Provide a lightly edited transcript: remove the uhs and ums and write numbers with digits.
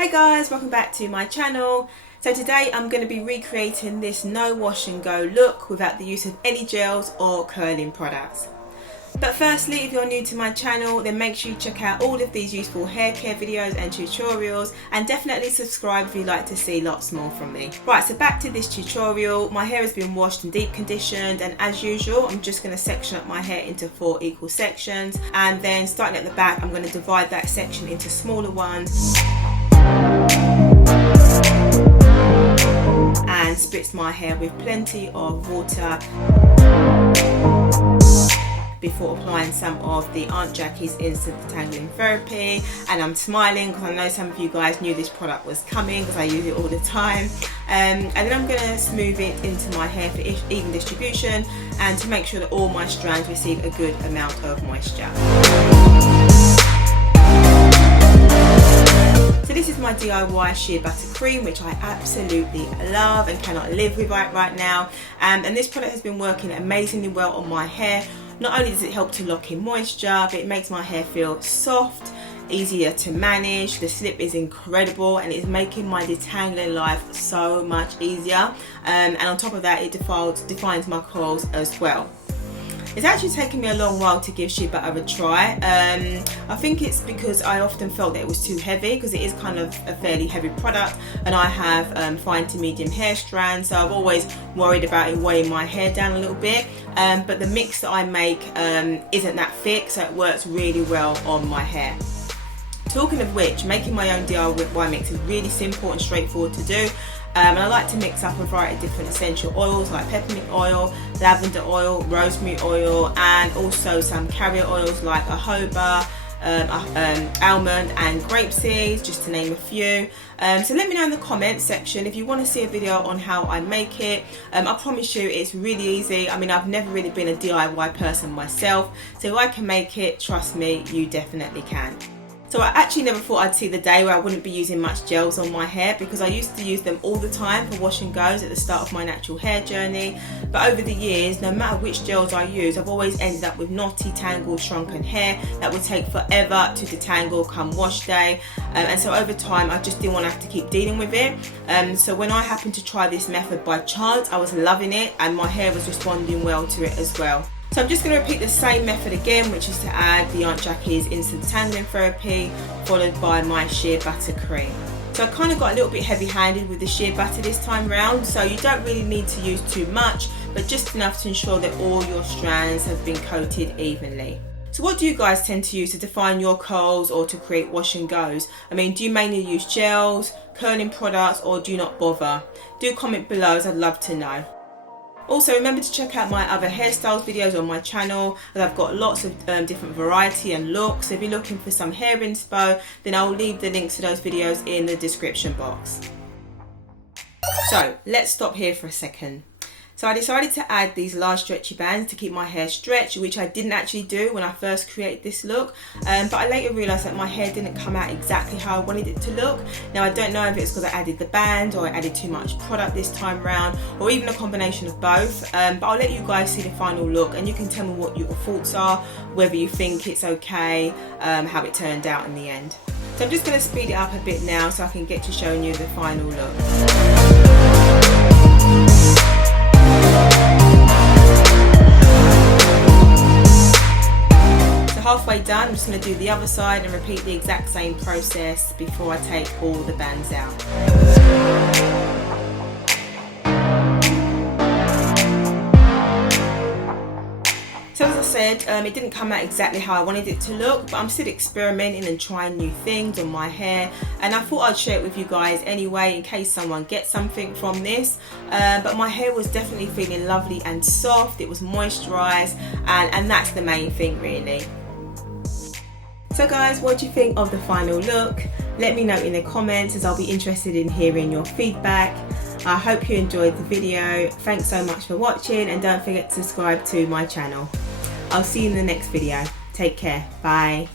Hey guys, welcome back to my channel. So today I'm going to be recreating this no wash and go look without the use of any gels or curling products. But firstly, if you're new to my channel, then make sure you check out all of these useful hair care videos and tutorials, and definitely subscribe if you'd like to see lots more from me. Right, so back to this tutorial. My hair has been washed and deep conditioned, and as usual I'm just going to section up my hair into 4 equal sections, and then starting at the back I'm going to divide that section into smaller ones and spritz my hair with plenty of water before applying some of the Aunt Jackie's instant detangling therapy. And I'm smiling because I know some of you guys knew this product was coming because I use it all the time. And then I'm going to smooth it into my hair for even distribution and to make sure that all my strands receive a good amount of moisture. So this is my DIY Shea Butter Cream, which I absolutely love and cannot live without right now. And this product has been working amazingly well on my hair. Not only does it help to lock in moisture, but it makes my hair feel soft, easier to manage. The slip is incredible and it's making my detangling life so much easier. And on top of that, it defines my curls as well. It's actually taken me a long while to give Shea Butter a try. I think it's because I often felt that it was too heavy, because it is kind of a fairly heavy product, and I have fine to medium hair strands, so I've always worried about it weighing my hair down a little bit. But the mix that I make isn't that thick, so it works really well on my hair. Talking of which, making my own DIY mix is really simple and straightforward to do. And I like to mix up a variety of different essential oils like peppermint oil, lavender oil, rosemary oil, and also some carrier oils like jojoba, almond and grape seeds, just to name a few. So let me know in the comments section if you want to see a video on how I make it. I promise you it's really easy. I mean, I've never really been a DIY person myself, so if I can make it, trust me, you definitely can. So I actually never thought I'd see the day where I wouldn't be using much gels on my hair, because I used to use them all the time for wash and goes at the start of my natural hair journey. But over the years, no matter which gels I use, I've always ended up with knotty, tangled, shrunken hair that would take forever to detangle come wash day. And so over time, I just didn't want to have to keep dealing with it. So when I happened to try this method by chance, I was loving it and my hair was responding well to it as well. So I'm just going to repeat the same method again, which is to add the Aunt Jackie's instant detangling therapy followed by my Shea Butter Cream. So I kind of got a little bit heavy-handed with the shea butter this time round, so you don't really need to use too much, but just enough to ensure that all your strands have been coated evenly. So what do you guys tend to use to define your curls or to create wash and goes? I mean, do you mainly use gels, curling products, or do you not bother? Do comment below, as I'd love to know. Also, remember to check out my other hairstyles videos on my channel, as I've got lots of different variety and looks. So if you're looking for some hair inspo, then I'll leave the links to those videos in the description box. So let's stop here for a second. So I decided to add these large stretchy bands to keep my hair stretched, which I didn't actually do when I first created this look. But I later realised that my hair didn't come out exactly how I wanted it to look. Now I don't know if it's because I added the band or I added too much product this time round, or even a combination of both. But I'll let you guys see the final look and you can tell me what your thoughts are, whether you think it's okay, how it turned out in the end. So I'm just going to speed it up a bit now so I can get to showing you the final look. Halfway done, I'm just going to do the other side and repeat the exact same process before I take all the bands out. So as I said, it didn't come out exactly how I wanted it to look, but I'm still experimenting and trying new things on my hair, and I thought I'd share it with you guys anyway in case someone gets something from this. But my hair was definitely feeling lovely and soft, it was moisturised, and that's the main thing really. So guys, what do you think of the final look? Let me know in the comments, as I'll be interested in hearing your feedback. I hope you enjoyed the video. Thanks so much for watching, and don't forget to subscribe to my channel. I'll see you in the next video. Take care. Bye.